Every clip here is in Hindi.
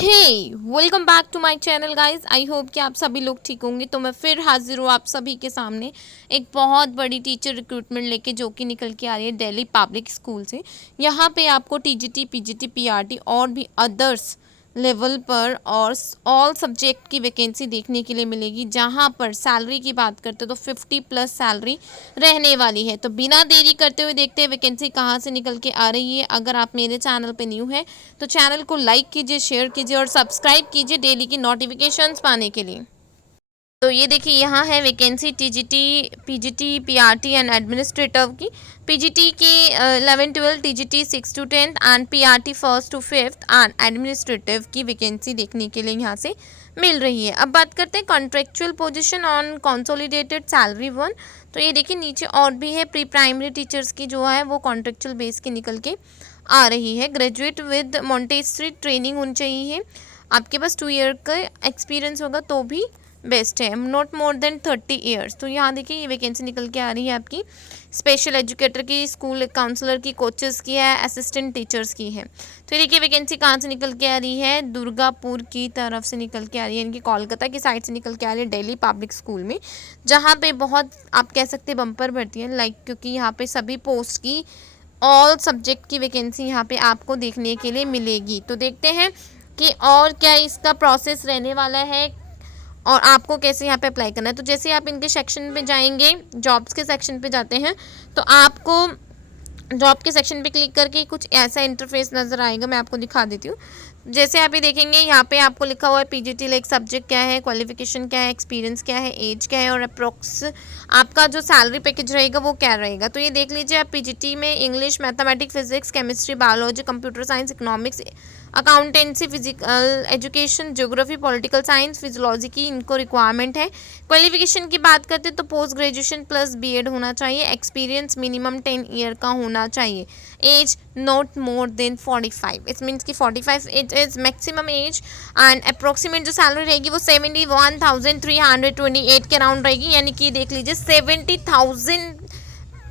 Hey welcome back to my channel guys. I hope कि आप सभी लोग ठीक होंगे। तो मैं फिर हाजिर हूँ आप सभी के सामने एक बहुत बड़ी टीचर रिक्रूटमेंट लेके, जो कि निकल के आ रही है दिल्ली पब्लिक स्कूल से। यहाँ पे आपको टीजीटी, पीजीटी, पीआरटी और भी अदर्स लेवल पर और ऑल सब्जेक्ट की वैकेंसी देखने के लिए मिलेगी। जहाँ पर सैलरी की बात करते हो तो 50+ सैलरी रहने वाली है। तो बिना देरी करते हुए देखते हैं वैकेंसी कहाँ से निकल के आ रही है। अगर आप मेरे चैनल पे न्यू है तो चैनल को लाइक कीजिए, शेयर कीजिए और सब्सक्राइब कीजिए डेली की नोटिफिकेशंस पाने के लिए। तो ये देखिए, यहाँ है vacancy TGT, PGT, PRT and administrative की। पीजीटी की 11-12, TGT 6 to 10 and PRT 1st to 5th and administrative की वैकेंसी देखने के लिए यहाँ से मिल रही है। अब बात करते हैं contractual position on consolidated salary 1। तो ये देखिए नीचे और भी है। प्री प्राइमरी टीचर्स की जो है वो कॉन्ट्रेक्चुअल बेस की निकल के आ रही है। ग्रेजुएट विद मॉन्टेसरी ट्रेनिंग होनी चाहिए। आपके पास 2 ईयर का एक्सपीरियंस होगा तो भी बेस्ट है, नॉट मोर देन 30 ईयर्स। तो यहाँ देखिए ये वैकेंसी निकल के आ रही है आपकी स्पेशल एजुकेटर की, स्कूल काउंसलर की, कोचेस की है, असिस्टेंट टीचर्स की है। तो ये देखिए वैकेंसी कहाँ से निकल के आ रही है, दुर्गापुर की तरफ से निकल के आ रही है, यानी कि कोलकाता की साइड से निकल के आ रही है दिल्ली पब्लिक स्कूल में। जहाँ पे बहुत आप कह सकते हैं बम्पर भर्ती है, क्योंकि यहाँ पे सभी पोस्ट की ऑल सब्जेक्ट की वैकेंसी यहाँ पे आपको देखने के लिए मिलेगी। तो देखते हैं कि और क्या इसका प्रोसेस रहने वाला है और आपको कैसे यहाँ पे अप्लाई करना है। तो जैसे आप इनके सेक्शन पे जाएंगे, जॉब्स के सेक्शन पे जाते हैं, तो आपको जॉब के सेक्शन पे क्लिक करके कुछ ऐसा इंटरफेस नज़र आएगा। मैं आपको दिखा देती हूँ। जैसे आप ये देखेंगे, यहाँ पे आपको लिखा हुआ है पीजीटी लाइक सब्जेक्ट क्या है, क्वालिफिकेशन क्या है, एक्सपीरियंस क्या है, एज क्या है और अप्रोक्स आपका जो सैलरी पैकेज रहेगा वो क्या रहेगा। तो ये देख लीजिए, आप पीजीटी में English, mathematics, physics, chemistry, biology, computer science, economics, accountancy, physical education, geography, political science, physiology की इनको रिक्वायरमेंट है। क्वालिफिकेशन की बात करते हैं तो पोस्ट ग्रेजुएशन प्लस बीएड होना चाहिए। एक्सपीरियंस मिनिमम 10 ईयर का होना चाहिए। Age not more than 45, it means कि 45 it is maximum age. And approximate जो सैलरी रहेगी वो 71,328 के अराउंड रहेगी, यानी कि देख लीजिए 70,000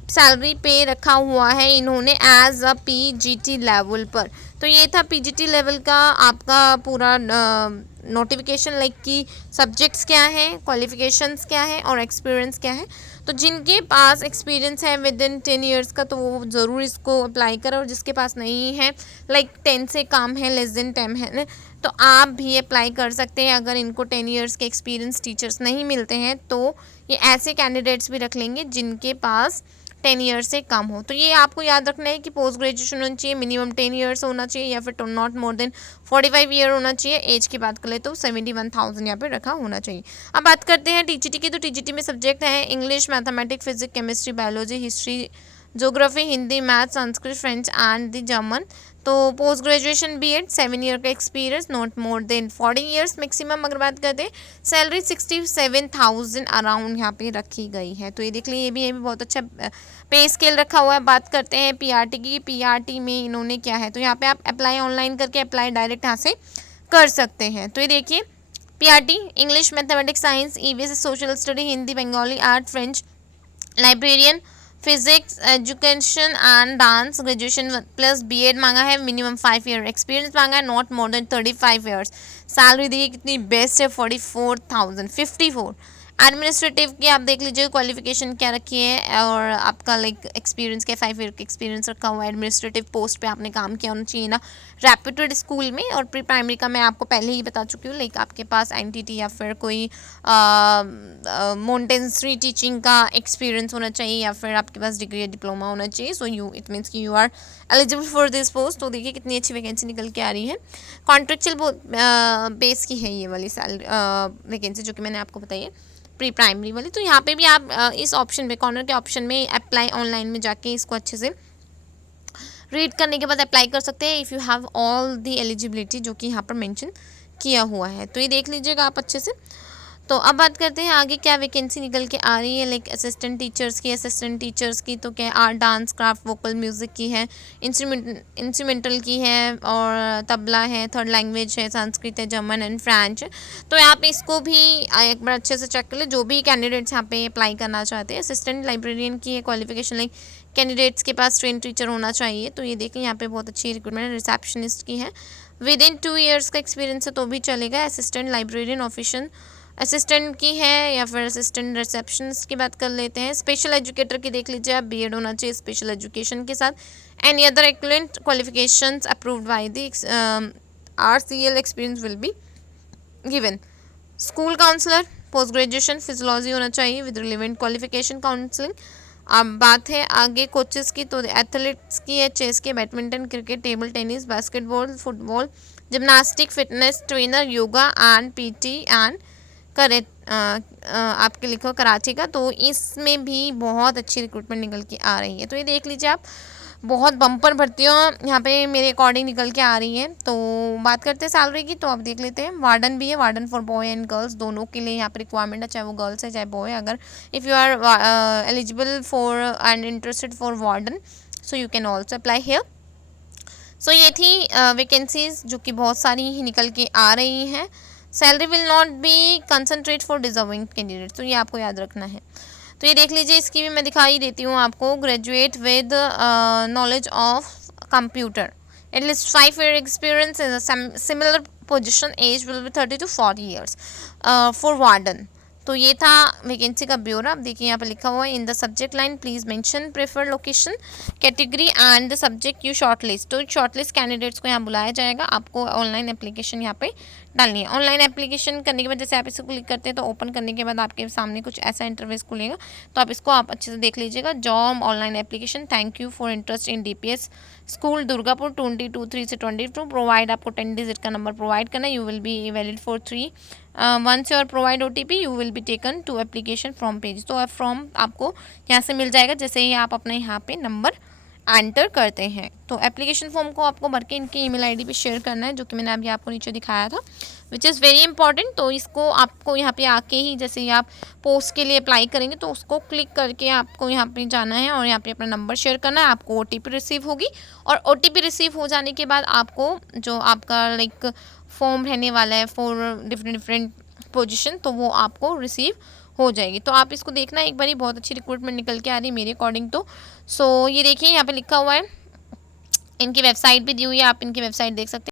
सैलरी पे रखा हुआ है इन्होंने एज अ पीजीटी लेवल पर। तो ये था पीजीटी लेवल का आपका पूरा नोटिफिकेशन, लाइक कि सब्जेक्ट्स क्या हैं, क्वालिफिकेशंस क्या है और एक्सपीरियंस क्या है। तो जिनके पास एक्सपीरियंस है विद इन 10 ईयर्स का तो वो ज़रूर इसको अप्लाई करें, और जिसके पास नहीं है, लाइक 10 से कम है, लेस देन 10 है, तो आप भी अप्लाई कर सकते हैं। अगर इनको 10 ईयर्स के एक्सपीरियंस टीचर्स नहीं मिलते हैं तो ये ऐसे कैंडिडेट्स भी रख लेंगे जिनके पास 10 ईयर्स से कम हो। तो ये आपको याद रखना है कि पोस्ट ग्रेजुएशन होना चाहिए, मिनिमम 10 ईयर्स होना चाहिए, या फिर नॉट मोर देन 45 ईयर होना चाहिए। एज की बात करें तो 71,000 यहाँ पे रखा होना चाहिए। अब बात करते हैं टीजीटी की। तो टीजीटी में सब्जेक्ट हैं English, mathematics, physics, chemistry, biology, history, geography, Hindi, math, Sanskrit, French and the German. तो पोस्ट ग्रेजुएशन बीएड, 7 ईयर का experience, not more then 40 years maximum. अगर बात करते हैं सैलरी 67,000 अराउंड यहाँ पे रखी गई है। तो ये देख लीजिए, ये भी बहुत अच्छा पे स्केल रखा हुआ है। बात करते हैं पीआरटी की। पीआरटी में इन्होंने क्या है, तो यहाँ पे आप अप्लाई ऑनलाइन करके अप्लाई डायरेक्ट यहाँ से कर सकते हैं। तो ये देखिए, PRT English, mathematics, science, EVS, social study, Hindi, Bengali, art, French, librarian, physics education and dance, graduation plus BEd मांगा है। मिनिमम 5 ईयर एक्सपीरियंस मांगा है, not more than 35 years. Salary देखिए कितनी बेस्ट है, 44,054। एडमिनिस्ट्रेटिव की आप देख लीजिए क्वालिफिकेशन क्या रखी है और आपका लाइक एक्सपीरियंस क्या, 5 ईयर का एक्सपीरियंस रखा हुआ है। एडमिनिस्ट्रेटिव पोस्ट पे आपने काम किया होना चाहिए ना रेप्यूटेड स्कूल में। और प्री प्राइमरी का मैं आपको पहले ही बता चुकी हूँ, लाइक आपके पास एनटीटी या फिर कोई मोन्टेसरी टीचिंग का एक्सपीरियंस होना चाहिए, या फिर आपके पास डिग्री या डिप्लोमा होना चाहिए। सो यू इट मीन्स कि you are eligible for this post. तो देखिए कितनी अच्छी वैकेंसी निकल के आ रही है। कॉन्ट्रेक्चुअल बेस की है ये वाली वैकेंसी जो कि मैंने आपको बताई है, प्री प्राइमरी वाली। तो यहाँ पे भी आप इस ऑप्शन में, कॉर्नर के ऑप्शन में अप्लाई ऑनलाइन में जाके इसको अच्छे से रीड करने के बाद अप्लाई कर सकते हैं, if you have all the eligibility जो कि यहाँ पर मेंशन किया हुआ है। तो ये देख लीजिएगा आप अच्छे से। तो अब बात करते हैं आगे क्या वैकेंसी निकल के आ रही है, लाइक असिस्टेंट टीचर्स की तो क्या art, dance, craft, vocal music की है, इंस्ट्रूमेंटल की है और तबला है, थर्ड लैंग्वेज है, संस्कृत है, जर्मन एंड फ्रेंच। तो आप इसको भी एक बार अच्छे से चेक कर ले, जो भी कैंडिडेट्स यहाँ पे अप्लाई करना चाहते हैं। असिस्टेंट लाइब्रेरियन की है क्वालिफिकेशन, लाइक कैंडिडेट्स के पास ट्रेन टीचर होना चाहिए। तो ये देखें यहाँ पे बहुत अच्छी रिक्रूटमेंट। रिसेप्शनिस्ट की है, विद इन 2 ईयर्स का एक्सपीरियंस है तो भी चलेगा। असिस्टेंट लाइब्रेरियन ऑफिशियल असिस्टेंट की है या फिर असिस्टेंट रिसेप्शनिस्ट की बात कर लेते हैं। स्पेशल एजुकेटर की देख लीजिए आप, बीएड होना चाहिए स्पेशल एजुकेशन के साथ। Any other equivalent qualifications approved by the RCL experience will be given. School counsellor post graduation physiology होना चाहिए विद रिलेवेंट क्वालिफिकेशन काउंसलिंग। अब बात है आगे कोचेस की, तो एथलेट्स की है, चेस के, badminton, cricket, table tennis, basketball, football, gymnastic, fitness trainer, yoga and PT and करे आपके लिखो कराची का। तो इसमें भी बहुत अच्छी रिक्रूटमेंट निकल के आ रही है। तो ये देख लीजिए आप, बहुत बम्पर भर्तियाँ यहाँ पे मेरे अकॉर्डिंग निकल के आ रही हैं। तो बात करते हैं सैलरी की, तो आप देख लेते हैं। वार्डन भी है, warden for boy and girls दोनों के लिए यहाँ पे रिक्वायरमेंट है, चाहे वो गर्ल्स है चाहे बॉय। अगर if you are eligible for and interested for warden, so you can also apply here. So ये थी वैकेंसीज जो कि बहुत सारी ही निकल के आ रही हैं। Salary will not be concentrate for deserving candidate, तो ये आपको याद रखना है। तो ये देख लीजिए, इसकी भी मैं दिखाई देती हूँ आपको। Graduate with knowledge of computer, at least 5 year experience in a similar position, age will be 30 to 40 years for warden। तो ये था वैकेंसी का ब्यौरा। अब देखिए यहाँ पर लिखा हुआ है, in the subject line please mention prefer location, category and the subject you shortlist. तो शॉर्टलिस्ट कैंडिडेट्स को यहाँ बुलाया जाएगा। आपको ऑनलाइन एप्लीकेशन यहाँ पे डालनी है। ऑनलाइन एप्लीकेशन करने के बाद जैसे आप इसको क्लिक करते हैं तो ओपन करने के बाद आपके सामने कुछ ऐसा इंटरफेस खुलेगा। तो आप इसको आप अच्छे से देख लीजिएगा। Job online application, thank you for interest in DPS school Durgapur 22/3 से 22 प्रोवाइड, आपको 10 डिजिट का नंबर प्रोवाइड करना है। You will be valid for 3 once your provide OTP you will be taken to application from page. तो फॉर्म आपको यहाँ से मिल जाएगा जैसे ही आप अपने यहाँ पे नंबर एंटर करते हैं। तो एप्लीकेशन फॉर्म को आपको भर के इनकी email ID पे शेयर करना है, जो कि मैंने अभी आपको नीचे दिखाया था, विच इज़ वेरी इंपॉर्टेंट। तो इसको आपको यहाँ पे आके ही जैसे ही आप पोस्ट के लिए अप्लाई करेंगे तो उसको क्लिक करके आपको यहाँ पे जाना है और यहाँ पे अपना नंबर शेयर करना है। आपको OTP रिसीव होगी और OTP रिसीव हो जाने के बाद आपको जो आपका लाइक फॉर्म रहने वाला है फॉर डिफरेंट पोजीशन, तो वो आपको रिसीव हो जाएगी। तो आप इसको देखना एक बारी, बहुत अच्छी रिक्रूटमेंट निकल के आ रही है मेरे अकॉर्डिंग तो। सो ये देखिए यहाँ पे लिखा हुआ है, इनकी वेबसाइट भी दी हुई है, आप इनकी वेबसाइट देख सकते हैं।